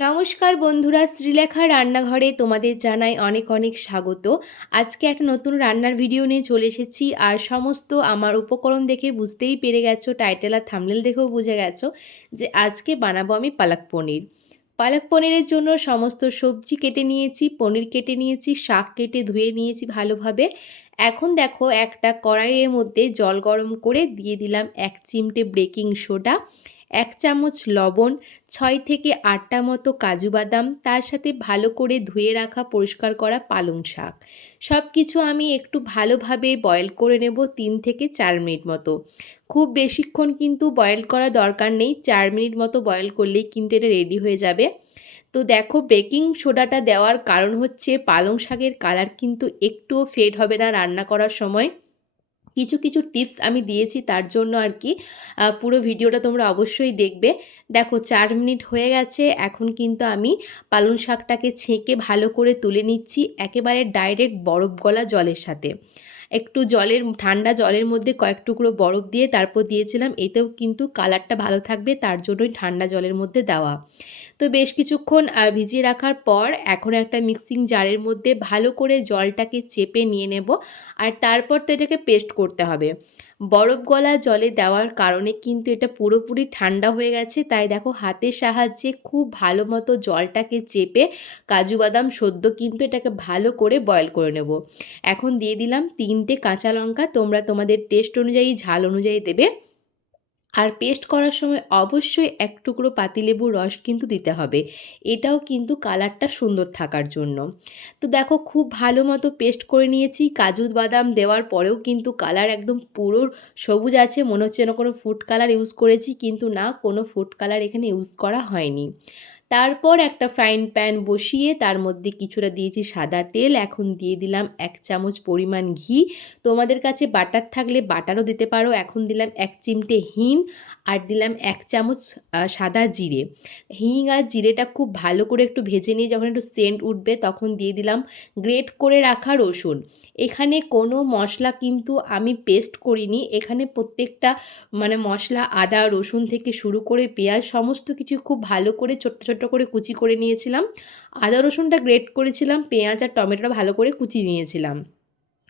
নমস্কার বন্ধুরা, শ্রীলেখা রান্নাঘরে তোমাদের জানাই অনেক অনেক স্বাগত। আজকে একটা নতুন রান্নার ভিডিও নিয়ে চলে এসেছি। আর সমস্ত আমার উপকরণ দেখে বুঝতেই পেরে গেছো টাইটেল আর থামনেল দেখেও বুঝে গেছো যে আজকে বানাবো আমি পালক পনির। পালক পনিরের জন্য সমস্ত সবজি কেটে নিয়েছি, পনির কেটে নিয়েছি, শাক কেটে ধুয়ে নিয়েছি ভালোভাবে। এখন দেখো একটা কড়াইয়ের মধ্যে জল গরম করে দিয়ে দিলাম এক চিমটে বেকিং সোডা এক চামচ লবণ, ছয় থেকে আটটা মতো কাজু বাদাম, তার সাথে ভালো করে ধুয়ে রাখা পরিষ্কার করা পালং শাক। সব কিছু আমি একটু ভালোভাবে বয়েল করে নেব তিন থেকে চার মিনিট মতো। খুব বেশিক্ষণ কিন্তু বয়েল করা দরকার নেই, চার মিনিট মতো বয়েল করলেই কিন্তু এটা রেডি হয়ে যাবে। তো দেখো বেকিং সোডাটা দেওয়ার কারণ হচ্ছে পালং শাকের কালার কিন্তু একটুও ফেড হবে না রান্না করার সময়। কিছু কিছু টিপস আমি দিয়েছি তার জন্য আর কি। পুরো ভিডিওটা তোমরা অবশ্যই দেখবে। দেখো চার মিনিট হয়ে গেছে, এখন কিন্তু আমি পালং শাকটাকে ছেঁকে ভালো করে তুলে নিচ্ছি একেবারে ডাইরেক্ট বরফ গলা জলের সাথে। একটু জলের, ঠান্ডা জলের মধ্যে কয়েক টুকরো বরফ দিয়ে তারপর দিয়েছিলাম, এতেও কিন্তু কালারটা ভালো থাকবে, তার জন্যই ঠান্ডা জলের মধ্যে দেওয়া। তো বেশ কিছুক্ষণ ভিজিয়ে রাখার পর এখন একটা মিক্সিং জারের মধ্যে ভালো করে জলটাকে চেপে নিয়ে নেব, আর তারপর তো এটাকে পেস্ট করতে হবে। বরফ গলা জলে দেওয়ার কারণে কিন্তু এটা পুরোপুরি ঠান্ডা হয়ে গেছে। তাই দেখো, হাতের সাহায্যে খুব ভালো মতো জলটাকে চেপে কাজু বাদাম সদ্য কিন্তু এটাকে ভালো করে বয়ল করে নেব। এখন দিয়ে দিলাম তিনটে কাঁচা লঙ্কা, তোমরা তোমাদের টেস্ট অনুযায়ী, ঝাল অনুযায়ী দেবে। আর পেস্ট করার সময় অবশ্যই এক টুকরো পাতিলেবুর রস কিন্তু দিতে হবে। এটাও কিন্তু কালারটা সুন্দর থাকার জন্য। তো দেখো, খুব ভালো মতো পেস্ট করে নিয়েছি। কাজু বাদাম দেওয়ার পরেও কিন্তু কালার একদম পুরো সবুজ আছে। মনে হচ্ছে না কোনো ফুড কালার ইউজ করেছি, কিন্তু না, কোনো ফুড কালার এখানে ইউজ করা হয়নি। তারপর একটা ফ্রাইং প্যান বসিয়ে তার মধ্যে কিছুটা দিয়েছি সাদা তেল। এখন দিয়ে দিলাম এক চামচ পরিমাণ ঘি। তোমাদের কাছে বাটার থাকলে বাটারও দিতে পারো। এখন দিলাম এক চিমটে হিং আর দিলাম এক চামচ সাদা জিরে। হিং আর জিরেটা খুব ভালো করে একটু ভেজে নিয়ে যখন একটু সেন্ট উঠবে তখন দিয়ে দিলাম গ্রেট করে রাখা রসুন। এখানে কোনো মশলা কিন্তু আমি পেস্ট করিনি। এখানে প্রত্যেকটা মানে মশলা, আদা, রসুন থেকে শুরু করে পেঁয়াজ সমস্ত কিছু খুব ভালো করে ছোট্ট করে কুচি করে নিয়েছিলাম। আদা রসুনটা গ্রেট করেছিলাম, পেঁয়াজ আর টমেটোটা ভালো করে কুচি নিয়েছিলাম।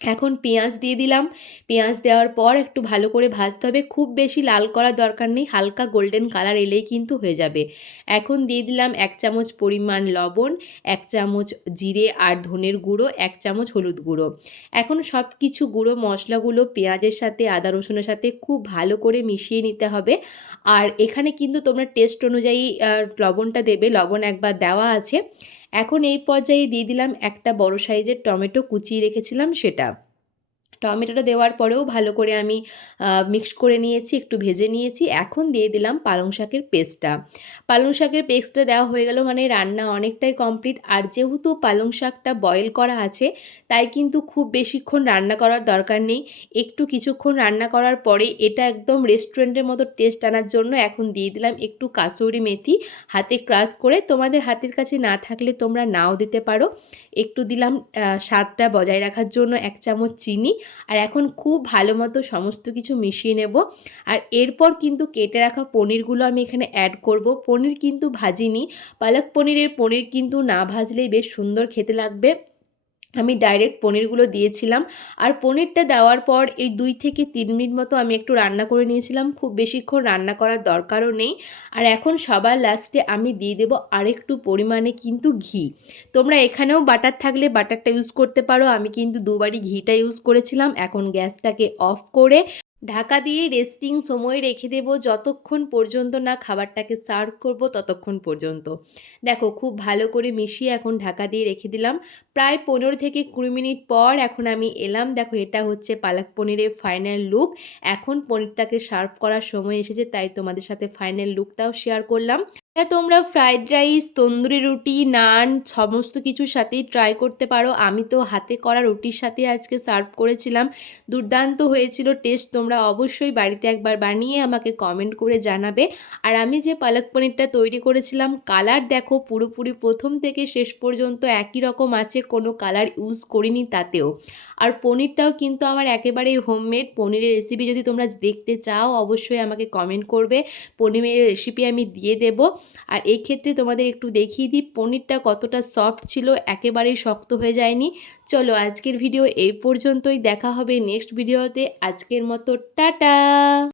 এখন পেঁয়াজ দিয়ে দিলাম। পেঁয়াজ দেওয়ার পর একটু ভালো করে ভাজতে হবে। খুব বেশি লাল করার দরকার নেই, হালকা গোল্ডেন কালার এলেই কিন্তু হয়ে যাবে। এখন দিয়ে দিলাম এক চামচ পরিমাণ লবণ, এক চামচ জিরে আর ধনের গুঁড়ো, এক চামচ হলুদ গুঁড়ো। এখন সব কিছু গুঁড়ো মশলাগুলো পেঁয়াজের সাথে, আদা রসুনের সাথে খুব ভালো করে মিশিয়ে নিতে হবে। আর এখানে কিন্তু তোমরা টেস্ট অনুযায়ী লবণটা দেবে। লবণ একবার দেওয়া আছে। এখন এই পর্যায়ে দিয়ে দিলাম একটা বড় সাইজের টমেটো কুচিয়ে রেখেছিলাম সেটা। টমেটোটা দেওয়ার পরেও ভালো করে আমি মিক্স করে নিয়েছি, একটু ভেজে নিয়েছি। এখন দিয়ে দিলাম পালং শাকের পেস্টটা পালং শাকের পেস্টটা দেওয়া হয়ে গেল মানে রান্না অনেকটাই কমপ্লিট আর যেহেতু পালং শাকটা বয়েল করা আছে, তাই কিন্তু খুব বেশিক্ষণ রান্না করার দরকার নেই। একটু কিছুক্ষণ রান্না করার পরে এটা একদম রেস্টুরেন্টের মতো টেস্ট আনার জন্য এখন দিয়ে দিলাম একটু কাসুরি মেথি। হাতে ক্রাশ করে তোমাদের হাতের কাছে না থাকলে তোমরা নাও দিতে পারো। একটু দিলাম স্বাদটা বজায় রাখার জন্য এক চামচ চিনি। আর এখন খুব ভালো মতো সমস্ত কিছু মিশিয়ে নেব। আর এরপর কিন্তু কেটে রাখা পনিরগুলো আমি এখানে অ্যাড করব। পনির কিন্তু ভাজিনি। পালক পনিরের পনির কিন্তু না ভাজলেই বেশ সুন্দর খেতে লাগবে। আমি ডাইরেক্ট পনিরগুলো দিয়েছিলাম। আর পনিরটা দেওয়ার পর এই দুই থেকে তিন মিনিট মতো আমি একটু রান্না করে নিয়েছিলাম। খুব বেশিক্ষণ রান্না করার দরকারও নেই। আর এখন সবার লাস্টে আমি দিয়ে দেবো আরেকটু পরিমাণে কিন্তু ঘি। তোমরা এখানেও বাটার থাকলে বাটারটা ইউজ করতে পারো। আমি কিন্তু দুবারই ঘিটা ইউজ করেছিলাম। এখন গ্যাসটাকে অফ করে ঢাকা দিয়ে রেস্টিং সময় রেখে দেব যতক্ষণ পর্যন্ত না খাবারটাকে সার্ভ করব ততক্ষণ পর্যন্ত। দেখো, খুব ভালো করে মিশিয়ে এখন ঢাকা দিয়ে রেখে দিলাম। প্রায় পনেরো থেকে কুড়ি মিনিট পর এখন আমি এলাম। দেখো, এটা হচ্ছে পালাক পনিরের ফাইনাল লুক এখন পনিরটাকে সার্ভ করার সময় এসেছে, তাই তোমাদের সাথে ফাইনাল লুকটাও শেয়ার করলাম। তোমরা ফ্রাইড রাইস তন্দুরি রুটি, নান সমস্ত কিছুর সাথেই ট্রাই করতে পারো। আমি তো হাতে করা রুটির সাথে আজকে সার্ভ করেছিলাম। দুর্দান্ত হয়েছিল টেস্ট তোমরা অবশ্যই বাড়িতে একবার বানিয়ে আমাকে কমেন্ট করে জানাবে। আর আমি যে পালক পনিরটা তৈরি করেছিলাম কালার দেখো পুরোপুরি প্রথম থেকে শেষ পর্যন্ত একই রকম আছে, কোনো কালার ইউজ করিনি তাতেও। আর পনিরটাও কিন্তু আমার একেবারেই হোমমেড পনিরের রেসিপি যদি তোমরা দেখতে চাও, অবশ্যই আমাকে কমেন্ট করবে। পনিরের রেসিপি আমি দিয়ে দেবো। আর এই ক্ষেত্রে তোমাদের একটু দেখিয়ে দিই, পনিরটা কতটা সফট ছিল, একেবারেই শক্ত হয়ে যায়নি। চলো আজকের ভিডিও এই পর্যন্তই, দেখা হবে নেক্সট ভিডিওতে আজকের মতো, টাটা!